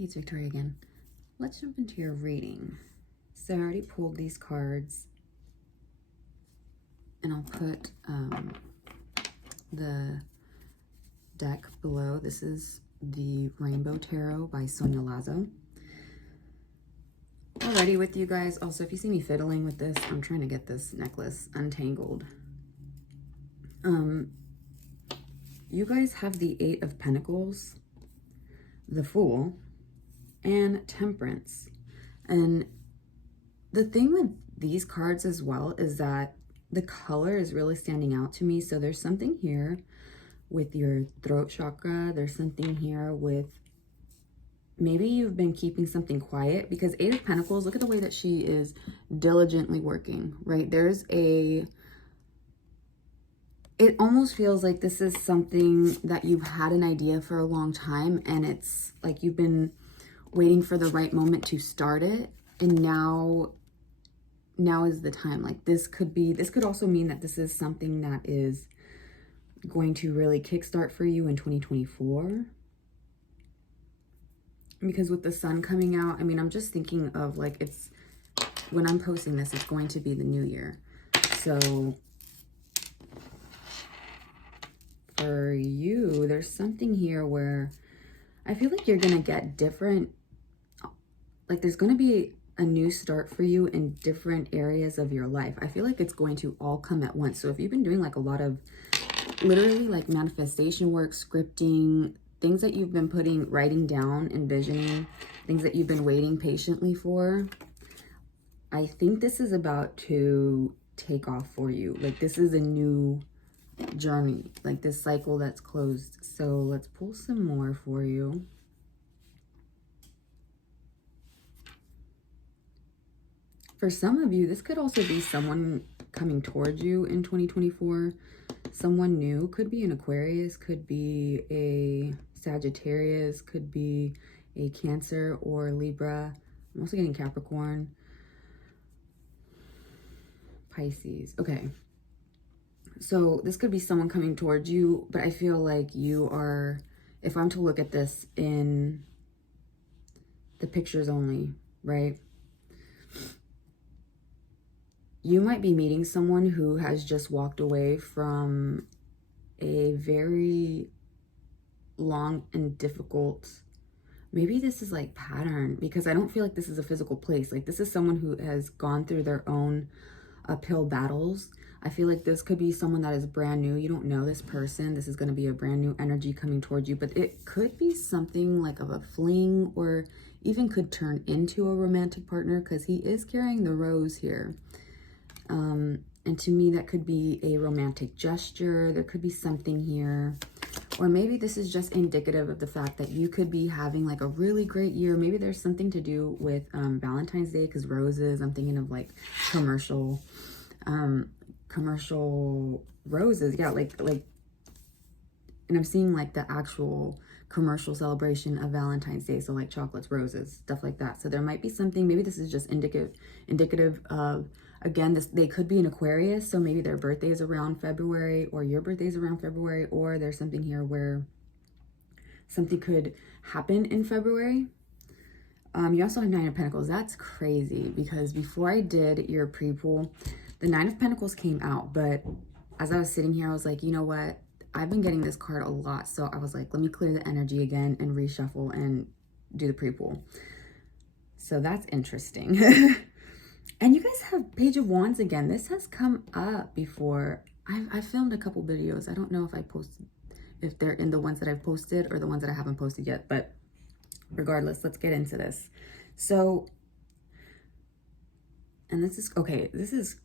Hey, it's Victoria again. Let's jump into your reading. So I already pulled these cards, and I'll put the deck below. This is the Rainbow Tarot by Sonia Lazo. Alrighty with you guys. Also, if you see me fiddling with this, I'm trying to get this necklace untangled. You guys have the Eight of Pentacles, the Fool, and Temperance. And the thing with these cards as well is that the color is really standing out to me. So there's something here with your throat chakra. There's something here with maybe you've been keeping something quiet, because Eight of Pentacles, look at the way that she is diligently working, right? It almost feels like this is something that you've had an idea for a long time, and it's like you've been waiting for the right moment to start it, and now is the time. Like this could also mean that this is something that is going to really kickstart for you in 2024. Because with the sun coming out, I mean, I'm just thinking of like, when I'm posting this, it's going to be the new year. So for you, there's something here where I feel like you're going to get different, like there's going to be a new start for you in different areas of your life. I feel like it's going to all come at once. So if you've been doing like a lot of literally like manifestation work, scripting, things that you've been writing down, envisioning, things that you've been waiting patiently for, I think this is about to take off for you. Like this is a new journey, like this cycle that's closed. So let's pull some more for you. For some of you, this could also be someone coming towards you in 2024. Someone new, could be an Aquarius, could be a Sagittarius, could be a Cancer or Libra. I'm also getting Capricorn, Pisces. Okay. So this could be someone coming towards you, but I feel like you are, if I'm to look at this in the pictures only, right? You might be meeting someone who has just walked away from a very long and difficult, maybe this is like pattern, because I don't feel like this is a physical place. Like this is someone who has gone through their own uphill battles. I feel like this could be someone that is brand new. You don't know this person. This is going to be a brand new energy coming towards you, but it could be something like of a fling, or even could turn into a romantic partner, because he is carrying the rose here. And to me, that could be a romantic gesture. There could be something here. Or maybe this is just indicative of the fact that you could be having like a really great year. Maybe there's something to do with Valentine's Day, because roses, I'm thinking of like commercial roses. Yeah, like, and I'm seeing like the actual commercial celebration of Valentine's Day. So like chocolates, roses, stuff like that. So there might be something, maybe this is just indicative of, again, they could be an Aquarius, so maybe their birthday is around February, or your birthday is around February, or there's something here where something could happen in February. You also have Nine of Pentacles. That's crazy, because before I did your pre-pool, the Nine of Pentacles came out, but as I was sitting here, I was like, you know what? I've been getting this card a lot, so I was like, let me clear the energy again and reshuffle and do the pre-pool. So that's interesting. And you guys have Page of Wands again. This has come up before. I filmed a couple videos. I don't know if they're in the ones that I've posted or the ones that I haven't posted yet, but regardless, let's get into this. So, and this is, okay, this is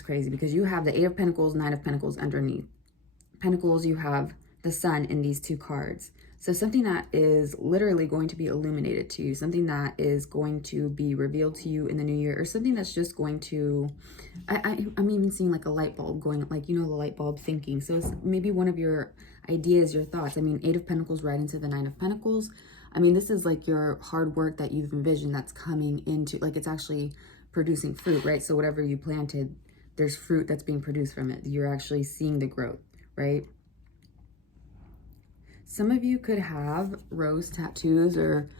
crazy, because you have the Eight of Pentacles, Nine of Pentacles underneath. Pentacles, you have the Sun in these two cards. So something that is literally going to be illuminated to you, something that is going to be revealed to you in the new year, or something that's just going to, I'm even seeing like a light bulb going, like, you know, the light bulb thinking. So it's maybe one of your ideas, your thoughts. I mean, Eight of Pentacles right into the Nine of Pentacles. I mean, this is like your hard work that you've envisioned that's coming into, like, it's actually producing fruit, right? So whatever you planted, there's fruit that's being produced from it. You're actually seeing the growth, right? Some of you could have rose tattoos or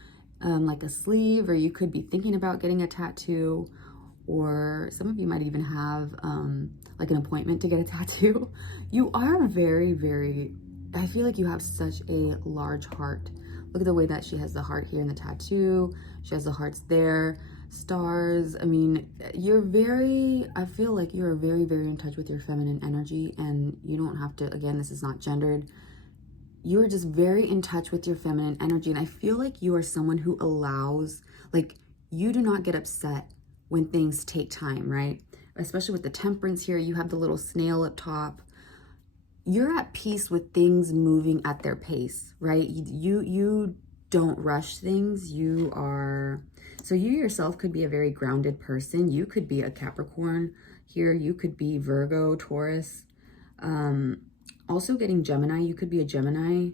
like a sleeve, or you could be thinking about getting a tattoo, or some of you might even have like an appointment to get a tattoo. You are very, very, I feel like you have such a large heart. Look at the way that she has the heart here in the tattoo. She has the hearts there, stars. I mean, you're very, I feel like you're very, very in touch with your feminine energy, and you don't have to, again, this is not gendered. You're just very in touch with your feminine energy. And I feel like you are someone who allows, like, you do not get upset when things take time, right? Especially with the temperance here, you have the little snail up top. You're at peace with things moving at their pace, right? You don't rush things. You are, so you yourself could be a very grounded person. You could be a Capricorn here. You could be Virgo, Taurus. Also getting Gemini, you could be a Gemini.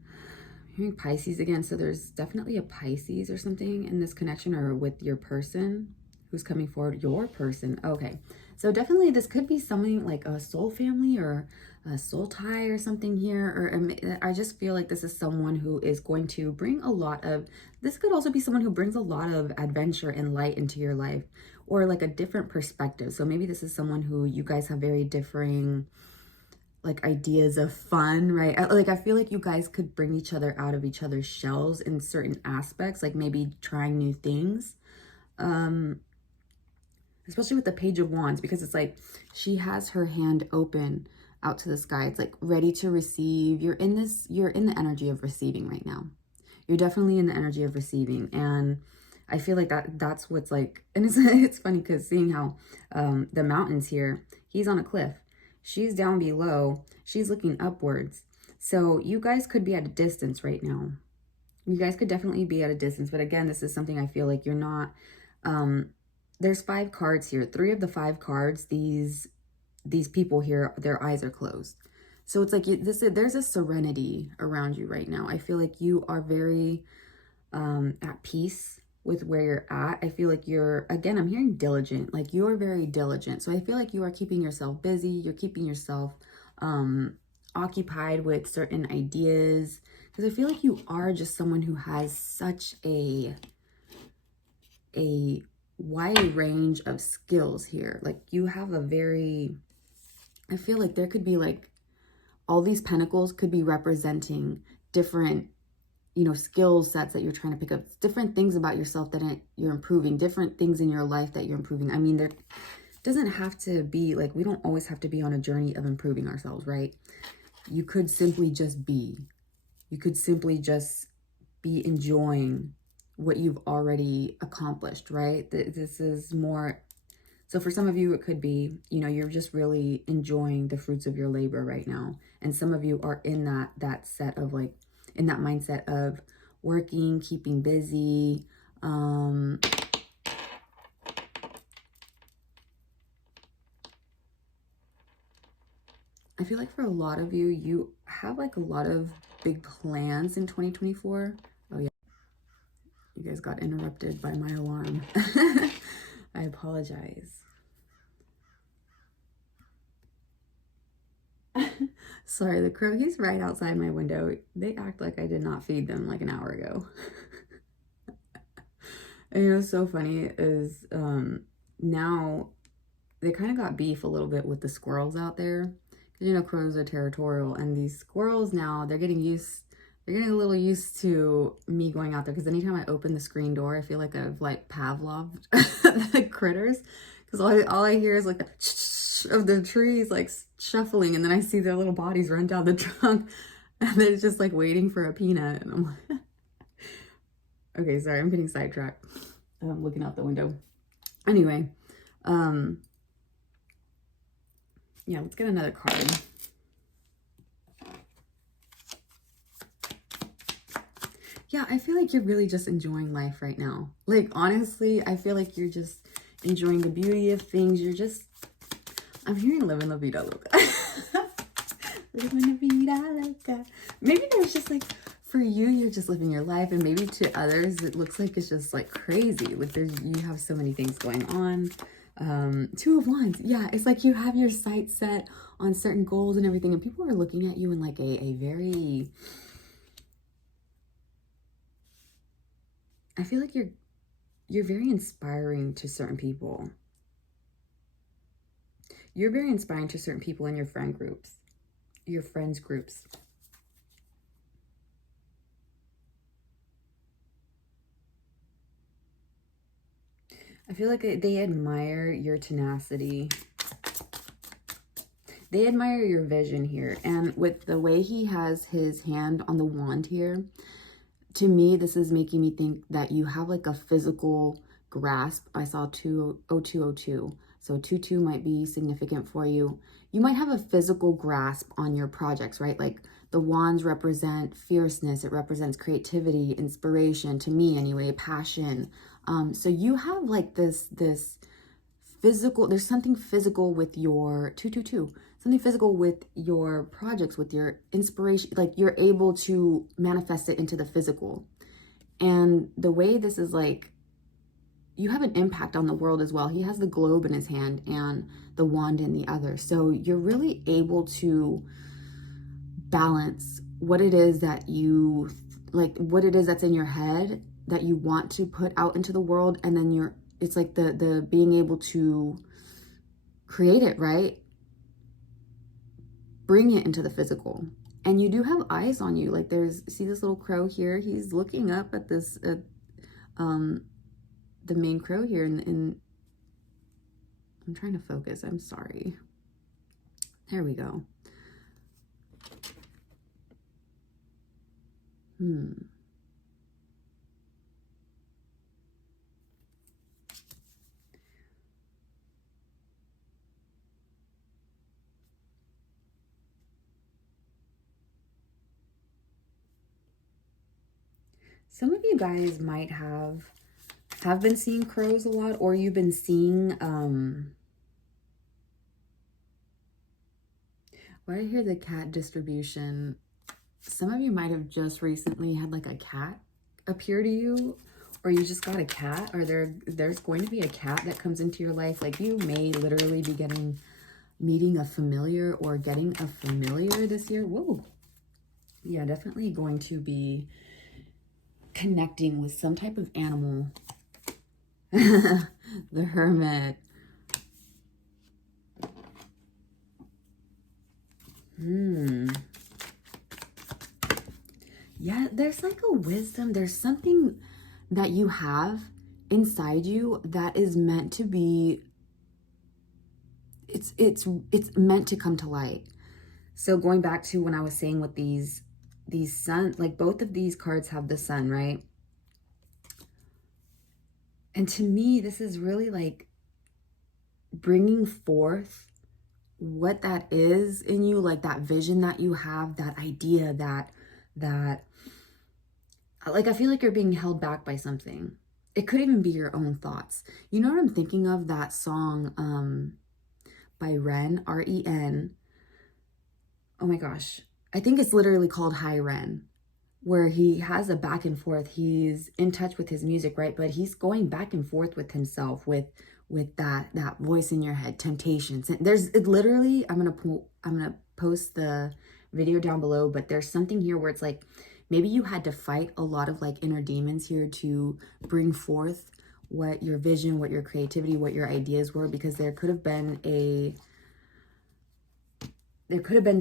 I'm hearing Pisces again, so there's definitely a Pisces or something in this connection, or with your person who's coming forward, your person. Okay, so definitely this could be something like a soul family or a soul tie or something here, or I just feel like this is someone who is going to bring a lot of, this could also be someone who brings a lot of adventure and light into your life, or like a different perspective. So maybe this is someone who you guys have very differing like ideas of fun, right? Like I feel like you guys could bring each other out of each other's shells in certain aspects, like maybe trying new things. Especially with the Page of Wands, because it's like she has her hand open out to the sky. It's like ready to receive. You're in the energy of receiving right now. You're definitely in the energy of receiving. And I feel like that's what's like, and it's funny because seeing how the mountains here, he's on a cliff. She's down below. She's looking upwards. So you guys could be at a distance right now. You guys could definitely be at a distance. But again, this is something I feel like you're not. There's 5 cards here. 3 of the 5 cards, these people here, their eyes are closed. So it's like there's a serenity around you right now. I feel like you are very at peace with where you're at. I feel like you're, again, I'm hearing diligent, like you're very diligent. So I feel like you are keeping yourself busy. You're keeping yourself occupied with certain ideas, because I feel like you are just someone who has such a wide range of skills here. Like you have a very, I feel like there could be like all these pentacles could be representing different, you know, skill sets that you're trying to pick up, different things about yourself that you're improving, different things in your life that you're improving. I mean, there doesn't have to be like, we don't always have to be on a journey of improving ourselves, right? You could simply just be. You could simply just be enjoying what you've already accomplished, right? This is more, so for some of you, it could be, you know, you're just really enjoying the fruits of your labor right now. And some of you are in that set of like, in that mindset of working, keeping busy. I feel like for a lot of you, you have like a lot of big plans in 2024. Oh yeah, you guys got interrupted by my alarm. I apologize. Sorry, the crow, he's right outside my window. They act like I did not feed them like an hour ago. And you know what's so funny is now they kind of got beef a little bit with the squirrels out there. Because, you know, crows are territorial. And these squirrels now, they're getting a little used to me going out there. Because anytime I open the screen door, I feel like I've like Pavloved the critters. Because all I hear is like of the trees like shuffling, and then I see their little bodies run down the trunk, and they're just like waiting for a peanut. And I'm like, okay, sorry, I'm getting sidetracked. I'm looking out the window. Anyway, yeah, let's get another card. Yeah, I feel like you're really just enjoying life right now. Like, honestly, I feel like you're just enjoying the beauty of things. You're just, I'm hearing living la vida loca. Living la vida loca. Maybe there's just like, for you, you're just living your life. And maybe to others, it looks like it's just like crazy. Like you have so many things going on. Two of Wands. Yeah, it's like you have your sights set on certain goals and everything, and people are looking at you in like a very, I feel like you're very inspiring to certain people. You're very inspiring to certain people in your friends groups. I feel like they admire your tenacity. They admire your vision here. And with the way he has his hand on the wand here, to me, this is making me think that you have like a physical grasp. I saw 20202. So 22 might be significant for you. You might have a physical grasp on your projects, right? Like the wands represent fierceness. It represents creativity, inspiration, to me anyway, passion. So you have like this physical, there's something physical with your 222, something physical with your projects, with your inspiration, like you're able to manifest it into the physical. And the way this is like, you have an impact on the world as well. He has the globe in his hand and the wand in the other. So you're really able to balance what it is that you, like what it is that's in your head that you want to put out into the world. And then it's like the being able to create it, right? Bring it into the physical. And you do have eyes on you. Like see this little crow here? He's looking up at this, the main crow here, and I'm trying to focus. I'm sorry. There we go. Some of you guys might have been seeing crows a lot, or you've been seeing, why I hear the cat distribution. Some of you might have just recently had like a cat appear to you, or you just got a cat, or there's going to be a cat that comes into your life. Like you may literally be meeting a familiar or getting a familiar this year. Whoa. Yeah, definitely going to be connecting with some type of animal. The Hermit. Yeah, there's like a wisdom. There's something that you have inside you that is meant to be, it's meant to come to light. So going back to when I was saying with these sun, like both of these cards have the sun, right? And to me, this is really like bringing forth what that is in you, like that vision that you have, that idea, that like I feel like you're being held back by something. It could even be your own thoughts. You know what I'm thinking of? That song by Ren, R-E-N. Oh my gosh. I think it's literally called Hi Ren, where he has a back and forth.'s in touch with his music, right? But he's going back and forth with himself, with that voice in your head, temptations. And it literally, I'm gonna post the video down below, but there's something here where it's like maybe you had to fight a lot of like inner demons here to bring forth what your vision, what your creativity, what your ideas were, because there could have been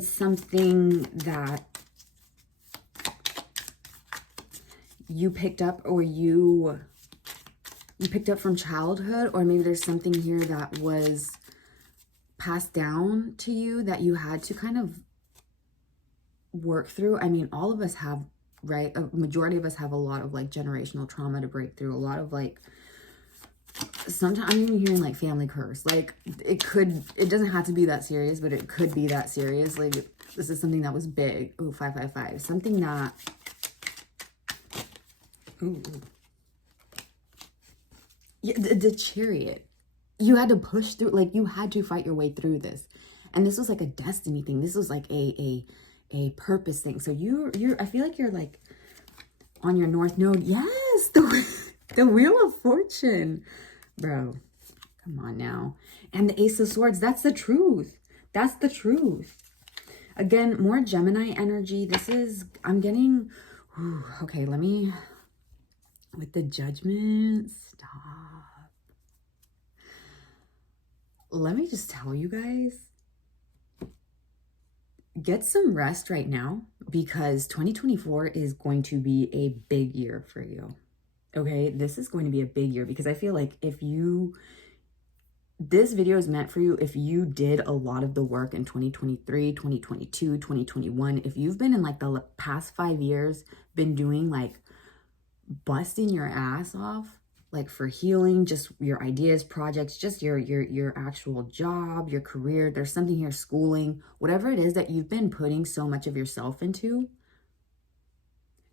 something that you picked up, or you picked up from childhood, or maybe there's something here that was passed down to you that you had to kind of work through. I mean, all of us have, right? A majority of us have a lot of like generational trauma to break through, a lot of like, sometimes I'm even hearing like family curse. Like it doesn't have to be that serious, but it could be that serious. Like this is something that was big. Ooh, 555. Something that, ooh. Yeah, the Chariot. You had to push through, like you had to fight your way through this. And this was like a destiny thing. This was like a purpose thing. So I feel like you're like on your North Node. Yes, the Wheel of Fortune. Bro, Come on now. And the Ace of Swords, that's the truth. That's the truth. Again, more Gemini energy. This is, I'm getting, okay, let me, with the Judgment, stop. Let me just tell you guys, get some rest right now, because 2024 is going to be a big year for you. Okay, this is going to be a big year, because I feel like this video is meant for you if you did a lot of the work in 2023, 2022, 2021. If you've been in like the past 5 years, been doing like busting your ass off, like for healing, just your ideas, projects, just your actual job, your career, there's something here, schooling, whatever it is that you've been putting so much of yourself into,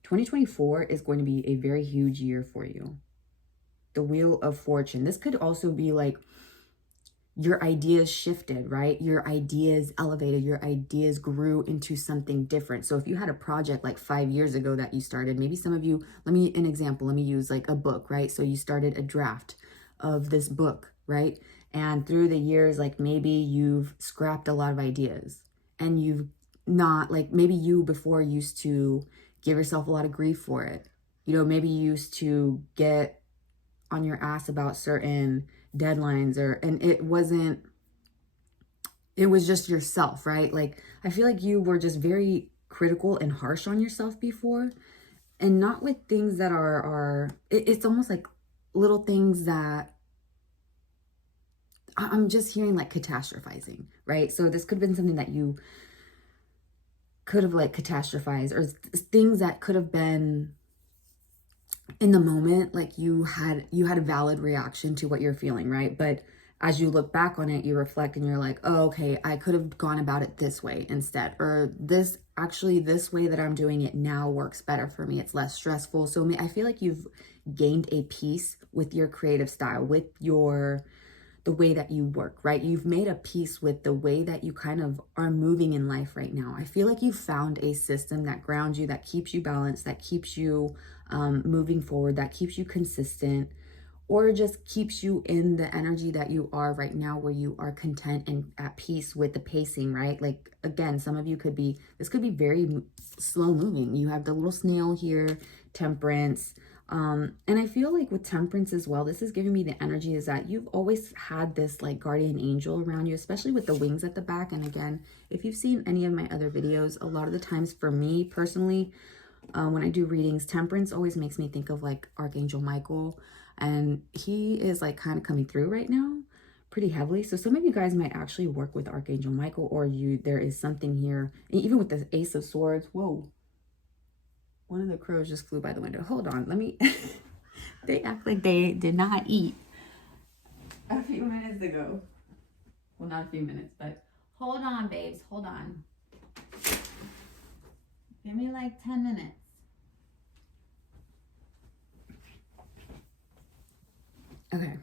2024 is going to be a very huge year for you. The Wheel of Fortune. This could also be like your ideas shifted, right? Your ideas elevated, your ideas grew into something different. So if you had a project like 5 years ago that you started, maybe some of you, let me use like a book, right? So you started a draft of this book, right? And through the years, like maybe you've scrapped a lot of ideas, and you've not, like maybe you before used to give yourself a lot of grief for it. You know, maybe you used to get on your ass about certain deadlines, and it was just yourself, right? Like I feel like you were just very critical and harsh on yourself before, and not with things that it's almost like little things that I'm just hearing like catastrophizing, right? So this could have been something that you could have like catastrophized, or things that could have been in the moment, like you had a valid reaction to what you're feeling, right? But as you look back on it, you reflect and you're like, oh, okay, I could have gone about it this way instead, or this way that I'm doing it now works better for me. It's less stressful. So I feel like you've gained a peace with your creative style, with the way that you work, right? You've made a peace with the way that you kind of are moving in life right now. I feel like you found a system that grounds you, that keeps you balanced, that keeps you moving forward, that keeps you consistent, or just keeps you in the energy that you are right now, where you are content and at peace with the pacing, right? Like, again, some of you this could be very slow moving. You have the little snail here, Temperance. And I feel like with Temperance as well, this is giving me the energy is that you've always had this like guardian angel around you, especially with the wings at the back. And again, if you've seen any of my other videos, a lot of the times for me personally, when I do readings, Temperance always makes me think of like Archangel Michael, and he is like kind of coming through right now pretty heavily. So some of you guys might actually work with Archangel Michael, or there is something here, even with the Ace of Swords. Whoa. One of the crows just flew by the window. Hold on, let me, they act like they did not eat a few minutes ago. Well, not a few minutes, but hold on, babes, hold on. Give me like 10 minutes. Okay.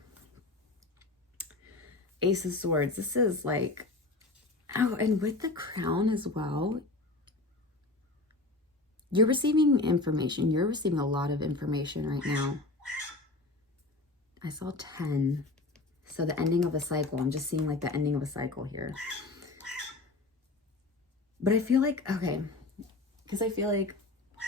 Ace of Swords, this is like, oh, and with the crown as well, you're receiving information. You're receiving a lot of information right now. I saw 10. So the ending of a cycle. I'm just seeing like the ending of a cycle here. But I feel like, okay, because I feel like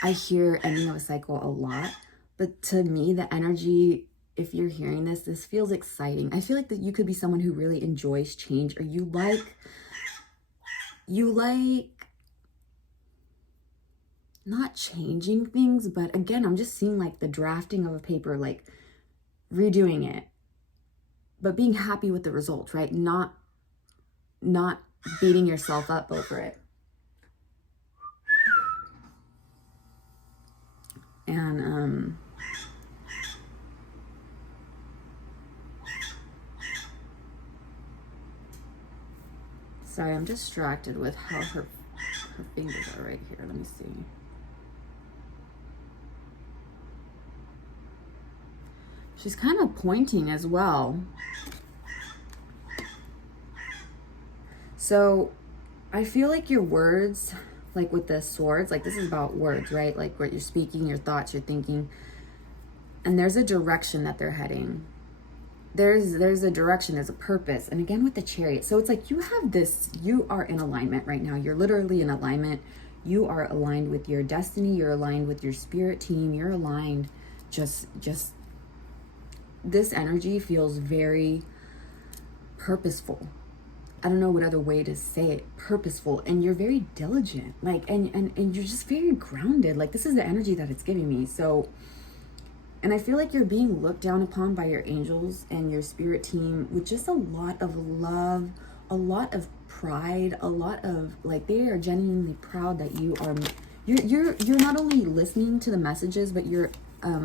I hear ending of a cycle a lot. But to me, the energy, if you're hearing this feels exciting. I feel like that you could be someone who really enjoys change, or you like not changing things, but again, I'm just seeing like the drafting of a paper, like redoing it, but being happy with the result, right? Not beating yourself up over it. And sorry, I'm distracted with how her fingers are right here. Let me see. She's kind of pointing as well. So I feel like your words, like with the swords, like this is about words, right? Like what you're speaking, your thoughts, you're thinking. And there's a direction that they're heading. there's a direction, there's a purpose. And again with the Chariot, so it's like you have this, you are in alignment right now. You're literally in alignment. You are aligned with your destiny, you're aligned with your spirit team, you're aligned. Just this energy feels very purposeful. I don't know what other way to say it. Purposeful. And you're very diligent, like, and you're just very grounded. Like, this is the energy that it's giving me. So, and I feel like you're being looked down upon by your angels and your spirit team with just a lot of love, a lot of pride, a lot of, like, they are genuinely proud that you're not only listening to the messages, but you're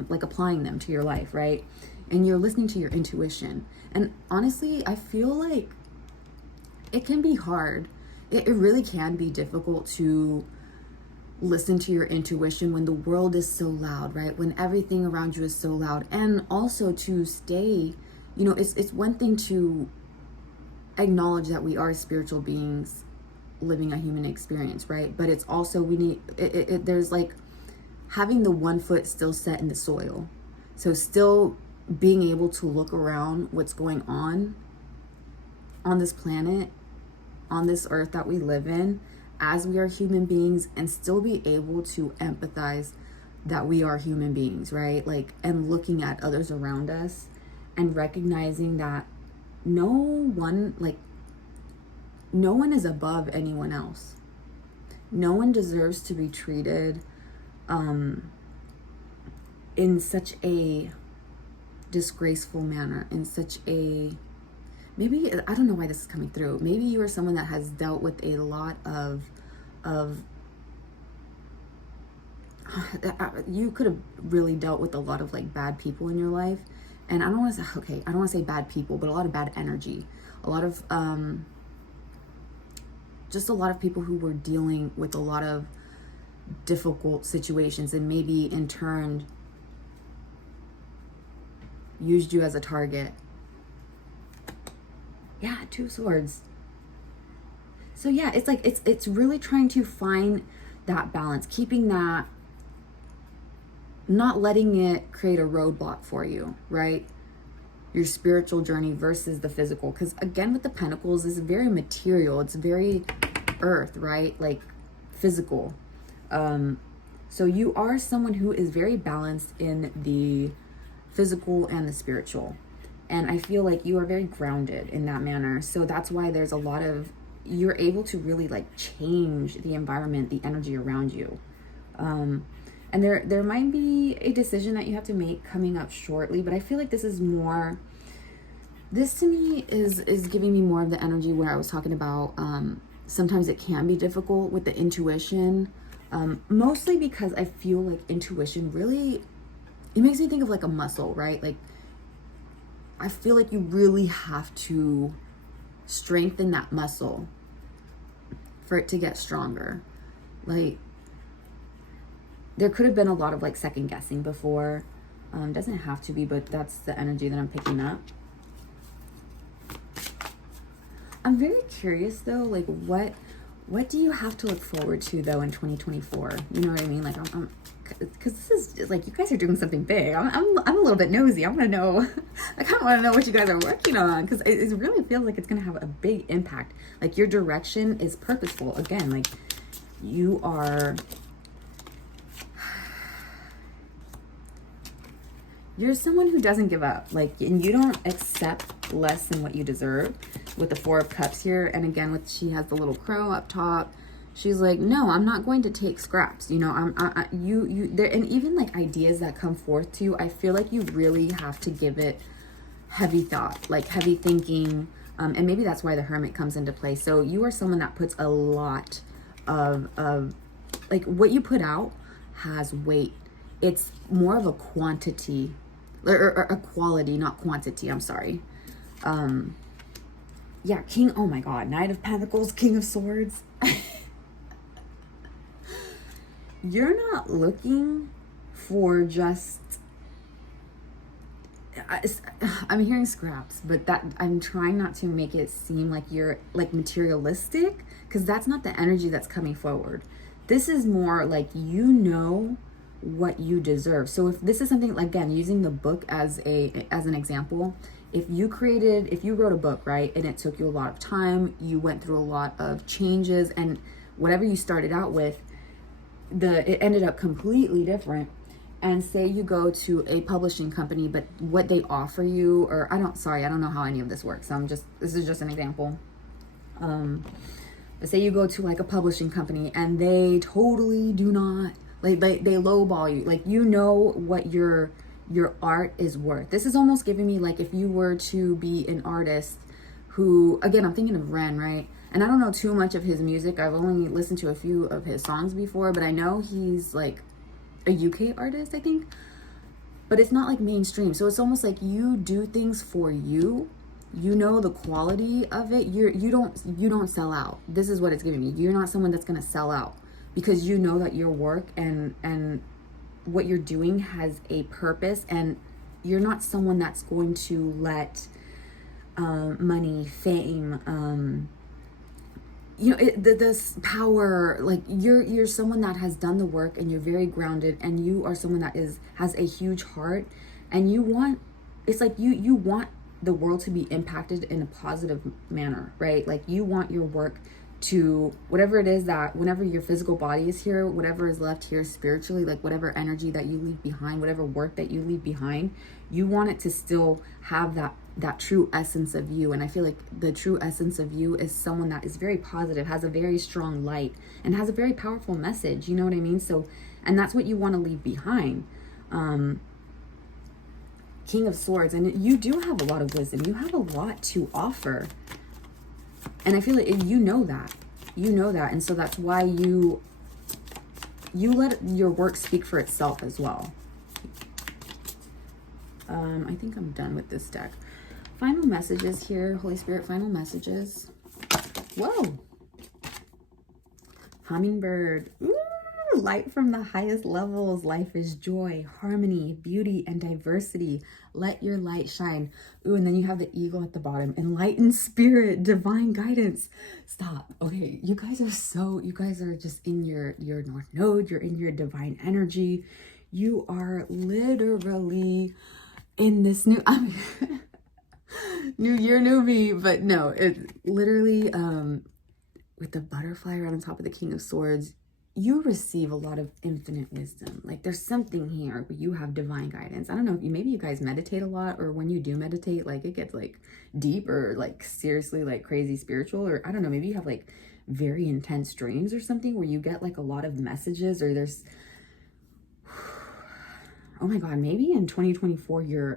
like applying them to your life, right? And you're listening to your intuition. And honestly, I feel like it can be hard. It really can be difficult to listen to your intuition when the world is so loud, right? When everything around you is so loud. And also to stay, you know, it's one thing to acknowledge that we are spiritual beings living a human experience, right? But it's also, we need, there's like having the one foot still set in the soil. So still being able to look around what's going on this planet, on this earth that we live in, as we are human beings, and still be able to empathize that we are human beings, right? Like, and looking at others around us and recognizing that no one is above anyone else. No one deserves to be treated in such a disgraceful manner, in such a, maybe, I don't know why this is coming through. Maybe you are someone that has dealt with a lot of you could have really dealt with a lot of like bad people in your life. And I don't want to say bad people, but a lot of bad energy, a lot of just a lot of people who were dealing with a lot of difficult situations, and maybe in turn used you as a target. Yeah, 2 swords. So yeah, it's like it's really trying to find that balance, keeping that, not letting it create a roadblock for you, right? Your spiritual journey versus the physical. Because again, with the Pentacles, it's very material. It's very earth, right? Like physical. So you are someone who is very balanced in the physical and the spiritual. And I feel like you are very grounded in that manner. So that's why there's a lot of, you're able to really like change the environment, the energy around you. And there might be a decision that you have to make coming up shortly, but I feel like this is more, this to me is giving me more of the energy where I was talking about, sometimes it can be difficult with the intuition, mostly because I feel like intuition really, it makes me think of like a muscle, right? Like, I feel like you really have to strengthen that muscle for it to get stronger. Like, there could have been a lot of like second guessing before. Doesn't have to be, but that's the energy that I'm picking up. I'm very curious though, like what do you have to look forward to though in 2024? You know what I mean? Like, I'm because this is like, you guys are doing something big. I'm a little bit nosy. I want to know. I kind of want to know what you guys are working on, because it really feels like it's gonna have a big impact. Like, your direction is purposeful. Again, like, you are. You're someone who doesn't give up, like, and you don't accept less than what you deserve. With the 4 of Cups here, and again, with, she has the little crow up top. She's like, no, I'm not going to take scraps. You know, you there, and even like ideas that come forth to you, I feel like you really have to give it heavy thought, like heavy thinking, and maybe that's why the Hermit comes into play. So you are someone that puts a lot of like, what you put out has weight. It's more of a quantity, or a quality, not quantity. I'm sorry. Yeah, King, oh my God, Knight of Pentacles, King of Swords. You're not looking for just, I'm hearing scraps, but that, I'm trying not to make it seem like you're like materialistic, because that's not the energy that's coming forward. This is more like, you know what you deserve. So if this is something, like, again, using the book as an example, if you wrote a book, right, and it took you a lot of time, you went through a lot of changes, and whatever you started out with, it ended up completely different. And say you go to a publishing company, but what they offer you, or I don't know how any of this works. This is just an example. But say you go to like a publishing company and they totally do not, like they lowball you. Like, you know what your art is worth. This is almost giving me like if you were to be an artist who, again, I'm thinking of Ren, right? And I don't know too much of his music. I've only listened to a few of his songs before, but I know he's like a UK artist, I think. But it's not like mainstream. So it's almost like you do things for you. You know the quality of it. You don't sell out. This is what it's giving me. You're not someone that's gonna sell out, because you know that your work and what you're doing has a purpose, and you're not someone that's going to let money, fame, this power, like you're someone that has done the work, and you're very grounded, and you are someone that has a huge heart, and you want the world to be impacted in a positive manner, right? Like, you want your work to, whatever it is, that whenever your physical body is here, whatever is left here spiritually, like whatever energy that you leave behind, whatever work that you leave behind, you want it to still have that true essence of you. And I feel like the true essence of you is someone that is very positive, has a very strong light, and has a very powerful message. You know what I mean? So, and that's what you want to leave behind. King of Swords, and you do have a lot of wisdom. You have a lot to offer. And I feel like you know that. And so that's why you let your work speak for itself as well. I think I'm done with this deck. Final messages here, Holy Spirit, final messages. Whoa. Hummingbird. Ooh, light from the highest levels. Life is joy, harmony, beauty, and diversity. Let your light shine. Ooh, and then you have the eagle at the bottom. Enlightened spirit, divine guidance. Stop. Okay, you guys are just in your North Node. You're in your divine energy. You are literally in this new, new year, new me. But no, it's literally, with the butterfly right on top of the King of Swords, you receive a lot of infinite wisdom. Like, there's something here where you have divine guidance. I don't know if maybe you guys meditate a lot, or when you do meditate, like it gets like deep, or like seriously like crazy spiritual, or I don't know, maybe you have like very intense dreams or something where you get like a lot of messages, or there's, oh my God, maybe in 2024 you're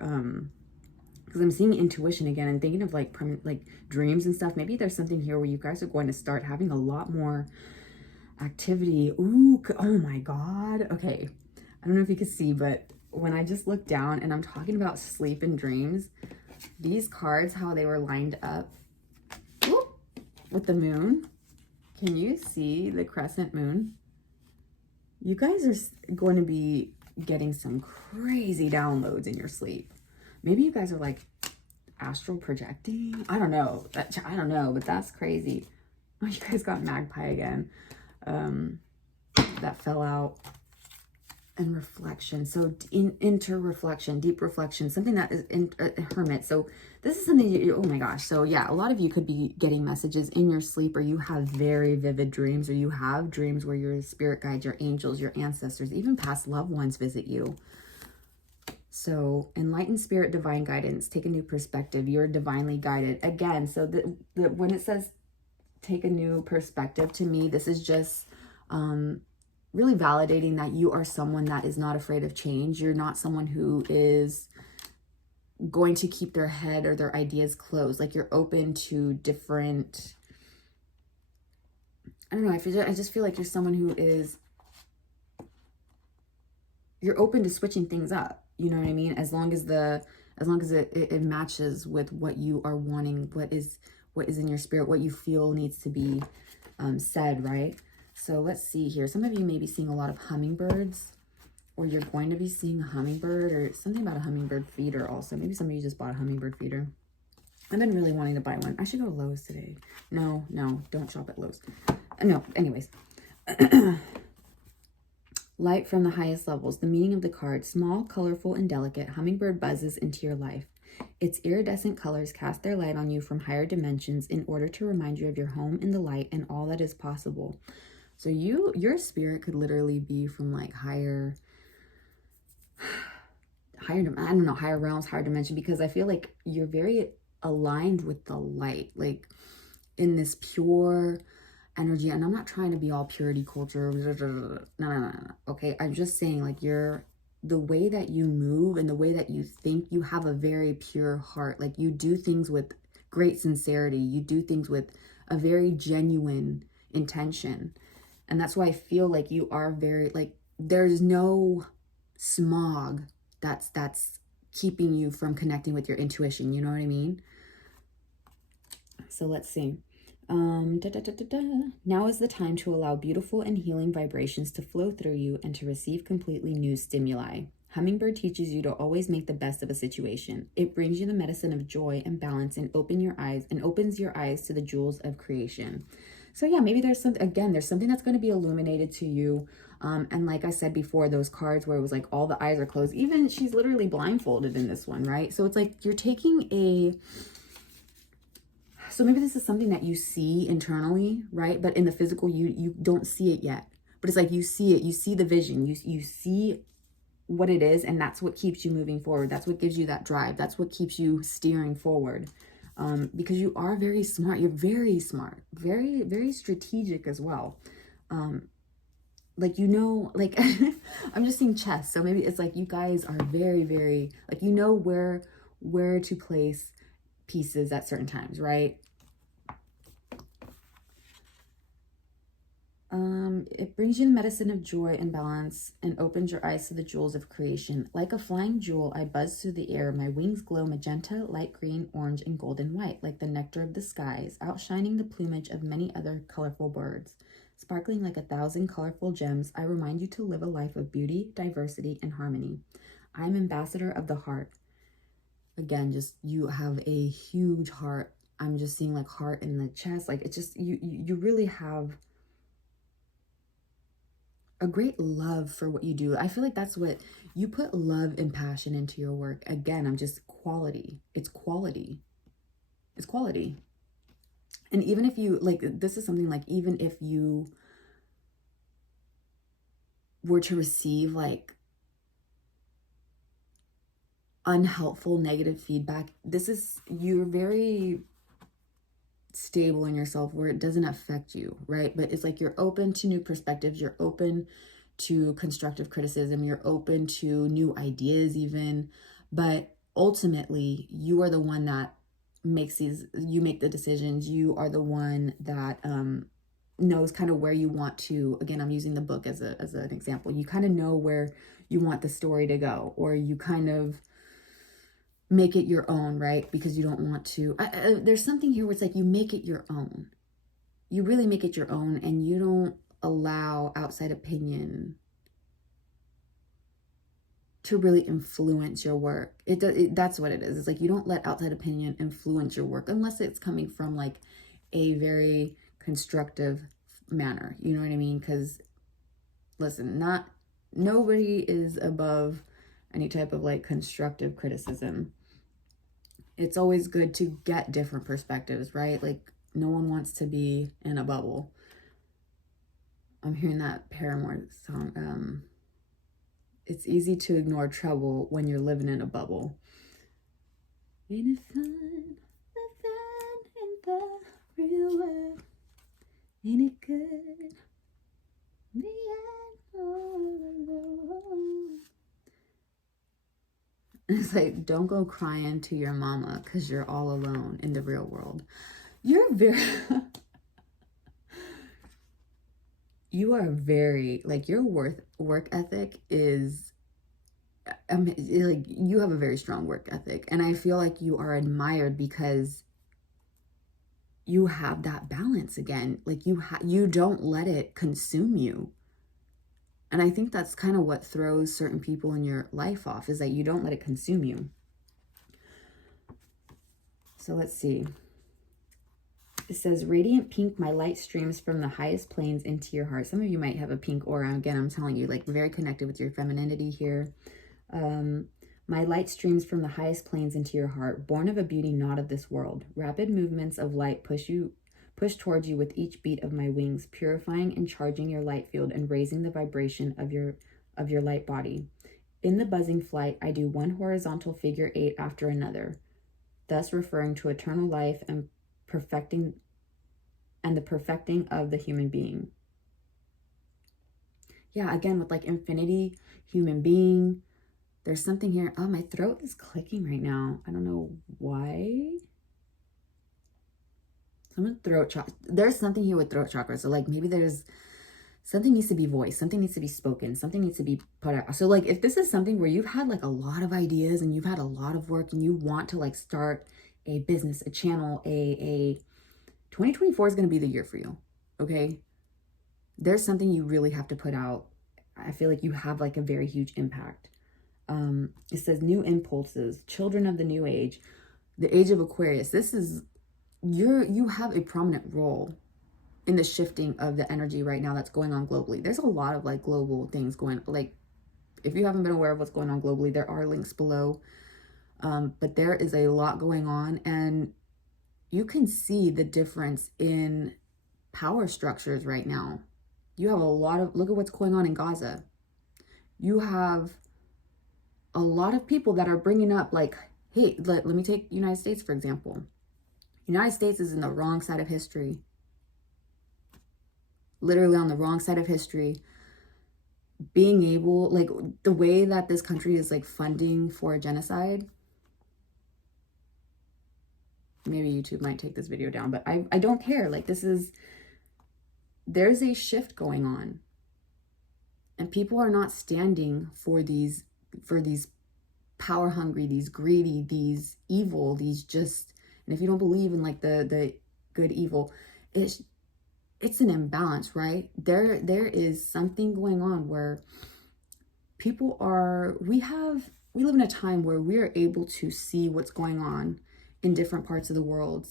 because I'm seeing intuition again and thinking of like dreams and stuff. Maybe there's something here where you guys are going to start having a lot more activity. Ooh, oh my God. Okay, I don't know if you can see, but when I just looked down and I'm talking about sleep and dreams, these cards, how they were lined up, whoop, with the moon. Can you see the crescent moon? You guys are going to be getting some crazy downloads in your sleep. Maybe you guys are like astral projecting. I don't know, but that's crazy. Oh, you guys got magpie again. That fell out. And reflection. So inter-reflection, deep reflection, something that is in a hermit. So this is something oh my gosh. So yeah, a lot of you could be getting messages in your sleep, or you have very vivid dreams, or you have dreams where your spirit guides, your angels, your ancestors, even past loved ones visit you. So enlightened spirit, divine guidance, take a new perspective. You're divinely guided. Again, so when it says take a new perspective, to me, this is just really validating that you are someone that is not afraid of change. You're not someone who is going to keep their head or their ideas closed. Like, you're open to different, I don't know, I just feel like you're someone who is, you're open to switching things up. You know what I mean? As long as it matches with what you are wanting, what is in your spirit, what you feel needs to be said, right? So let's see here. Some of you may be seeing a lot of hummingbirds, or you're going to be seeing a hummingbird, or something about a hummingbird feeder also. Maybe some of you just bought a hummingbird feeder. I've been really wanting to buy one. I should go to Lowe's today. No, don't shop at Lowe's. No, anyways. Light from the highest levels. The meaning of the card: small, colorful, and delicate, hummingbird buzzes into your life. Its iridescent colors cast their light on you from higher dimensions in order to remind you of your home in the light and all that is possible. So your spirit could literally be from like higher, I don't know, higher realms, higher dimension, because I feel like you're very aligned with the light, like in this pure energy. And I'm not trying to be all purity culture. No. Okay, I'm just saying, like, the way that you move and the way that you think, you have a very pure heart. Like, you do things with great sincerity. You do things with a very genuine intention. And that's why I feel like you are very, like, there's no smog that's keeping you from connecting with your intuition. You know what I mean? So let's see. Now is the time to allow beautiful and healing vibrations to flow through you and to receive completely new stimuli. Hummingbird teaches you to always make the best of a situation. It brings you the medicine of joy and balance and opens your eyes to the jewels of creation. So yeah, maybe there's something that's going to be illuminated to you. And like I said before, those cards where it was like all the eyes are closed, even she's literally blindfolded in this one, right? So it's like you're taking so maybe this is something that you see internally, right? But in the physical, you don't see it yet. But it's like you see it, you see the vision, you see what it is, and that's what keeps you moving forward. That's what gives you that drive. That's what keeps you steering forward. Because you are very smart. You're very smart, very, very strategic as well. Like, you know, like I'm just seeing chess. So maybe it's like you guys are very, very, like, you know where to place pieces at certain times, right? It brings you the medicine of joy and balance and opens your eyes to the jewels of creation. Like a flying jewel, I buzz through the air. My wings glow magenta, light green, orange, and golden white, like the nectar of the skies, outshining the plumage of many other colorful birds. Sparkling like 1,000 colorful gems, I remind you to live a life of beauty, diversity, and harmony. I am ambassador of the heart. Again, just you have a huge heart. I'm just seeing like heart in the chest. Like, it's just, you really have a great love for what you do. I feel like that's what you put, love and passion into your work. Again, I'm just quality. It's quality. It's quality. And even if you, like, this is something like, even if you were to receive like unhelpful, negative feedback, you're very stable in yourself where it doesn't affect you, right? But it's like you're open to new perspectives, you're open to constructive criticism, you're open to new ideas even, but ultimately you are the one that you make the decisions. You are the one that knows kind of where you want to, again, I'm using the book as an example. You kind of know where you want the story to go, or you kind of make it your own, right? Because you don't want to, there's something here where it's like you make it your own. You really make it your own, and you don't allow outside opinion to really influence your work. That's what it is. It's like you don't let outside opinion influence your work unless it's coming from like a very constructive manner. You know what I mean? Because listen, nobody is above any type of like constructive criticism. It's always good to get different perspectives, right? Like, no one wants to be in a bubble. I'm hearing that Paramore song. It's easy to ignore trouble when you're living in a bubble. Ain't it fun living in the real world? Ain't it good being all alone? It's like, don't go crying to your mama because you're all alone in the real world. You're very... you are very, like, your work ethic is, like, you have a very strong work ethic. And I feel like you are admired because you have that balance again. Like, you don't let it consume you. And I think that's kind of what throws certain people in your life off, is that you don't let it consume you. So let's see. It says, radiant pink, my light streams from the highest planes into your heart. Some of you might have a pink aura. Again, I'm telling you, like, very connected with your femininity here. My light streams from the highest planes into your heart, born of a beauty not of this world. Rapid movements of light push towards you with each beat of my wings, purifying and charging your light field and raising the vibration of your light body. In the buzzing flight, I do one horizontal figure 8 after another, thus referring to eternal life and the perfecting of the human being. Yeah, again, with like infinity, human being, there's something here. Oh, my throat is clicking right now. I don't know why. Someone throat chakra. There's something here with throat chakra. So like maybe there's something needs to be voiced, something needs to be spoken, something needs to be put out. So like if this is something where you've had like a lot of ideas and you've had a lot of work and you want to like start a business, a channel, a 2024 is going to be the year for you. Okay. There's something you really have to put out. I feel like you have like a very huge impact. It says new impulses, children of the new age, the age of Aquarius. This is you have a prominent role in the shifting of the energy right now that's going on globally. There's a lot of like global things going, like if you haven't been aware of what's going on globally, there are links below. But there is a lot going on, and you can see the difference in power structures right now. You have a lot of, look at what's going on in Gaza. You have a lot of people that are bringing up like, hey, let me take United States, for example. United States is in the wrong side of history. Literally on the wrong side of history. Being able, like the way that this country is like funding for a genocide. Maybe YouTube might take this video down, but I don't care. Like there's a shift going on. And people are not standing for these power hungry, these greedy, these evil, these just, and if you don't believe in like the good evil, it's an imbalance, right? There is something going on where people are, we live in a time where we are able to see what's going on in different parts of the world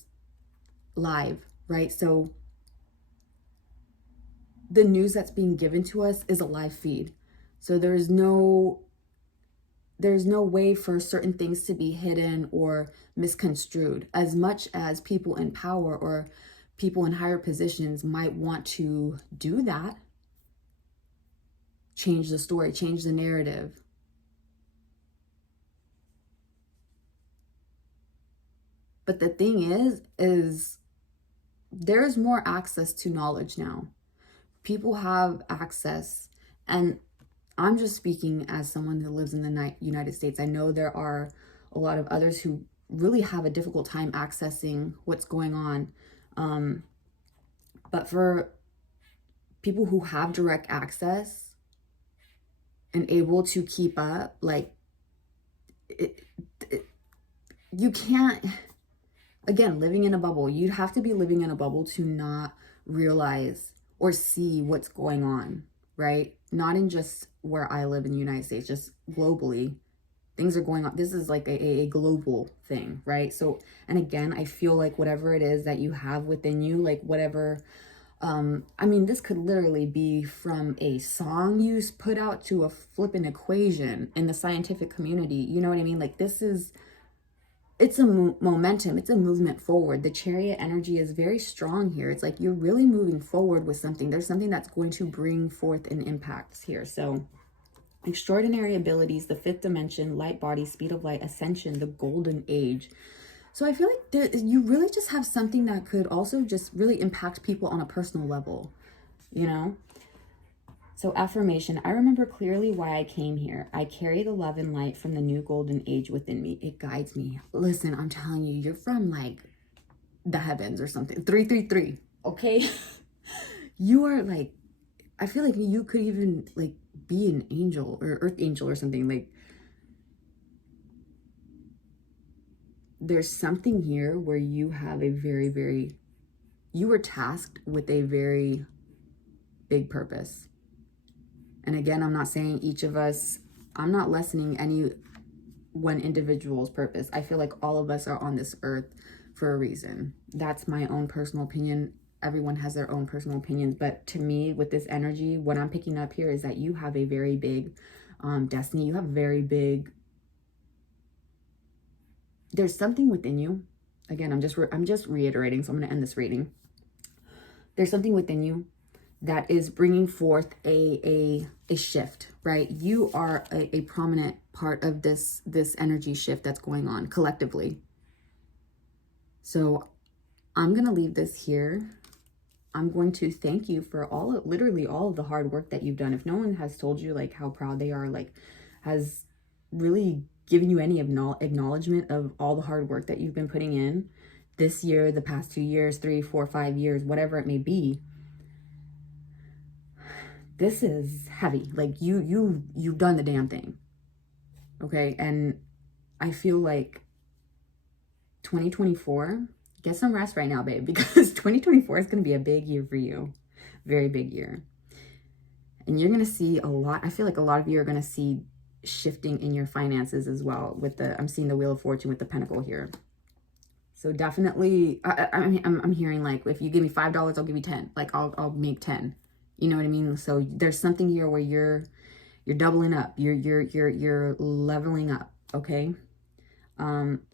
live, right? So the news that's being given to us is a live feed. So there's no way for certain things to be hidden or misconstrued, as much as people in power or people in higher positions might want to do that. Change the story, change the narrative. But the thing is there's more access to knowledge now. People have access, and I'm just speaking as someone who lives in the United States. I know there are a lot of others who really have a difficult time accessing what's going on. But for people who have direct access and able to keep up, like you can't, again, living in a bubble, you'd have to be living in a bubble to not realize or see what's going on, right? Not in just where I live in the United States, just globally. Things are going on. This is like a global thing, right? So, and again, I feel like whatever it is that you have within you, like whatever, I mean, this could literally be from a song you put out to a flipping equation in the scientific community. You know what I mean? Like it's a momentum, it's a movement forward. The chariot energy is very strong here. It's like you're really moving forward with something. There's something that's going to bring forth an impact here. So extraordinary abilities, the fifth dimension, light body, speed of light, ascension, the golden age. So I feel like you really just have something that could also just really impact people on a personal level, you know? So affirmation, I remember clearly why I came here. I carry the love and light from the new golden age within me. It guides me. Listen, I'm telling you, you're from like the heavens or something. 333, okay? You are like, I feel like you could even like be an angel or earth angel or something. Like there's something here where you have a you were tasked with a very big purpose. And again, I'm not saying each of us, I'm not lessening any one individual's purpose. I feel like all of us are on this earth for a reason. That's my own personal opinion. Everyone has their own personal opinions. But to me, with this energy, what I'm picking up here is that you have a very big destiny. You have very big there's something within you. Again, I'm just reiterating, so I'm going to end this reading. There's something within you that is bringing forth a shift, right? You are a prominent part of this energy shift that's going on collectively. So I'm going to leave this here. I'm going to thank you for literally all of the hard work that you've done. If no one has told you like how proud they are, like has really given you any acknowledgement of all the hard work that you've been putting in this year, the past 2 years, 3, 4, 5 years, whatever it may be, this is heavy. Like you've done the damn thing. Okay. And I feel like 2024, get some rest right now, babe, because 2024 is going to be a big year for you. Very big year. And you're going to see a lot. I feel like a lot of you are going to see shifting in your finances as well with I'm seeing the Wheel of Fortune with the Pentacle here. So definitely, I'm hearing like, if you give me $5, I'll give you 10. Like I'll make 10. You know what I mean? So there's something here where you're doubling up. You're leveling up. Okay.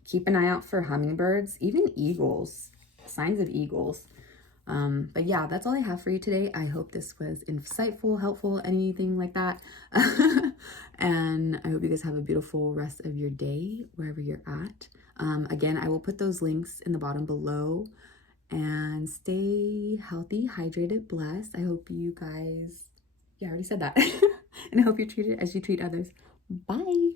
Keep an eye out for hummingbirds, even eagles, signs of eagles. But yeah, that's all I have for you today. I hope this was insightful, helpful, anything like that. And I hope you guys have a beautiful rest of your day, wherever you're at. Again, I will put those links in the bottom below, and stay healthy, hydrated, blessed. I hope you guys, yeah, I already said that. And I hope you treat it as you treat others. Bye.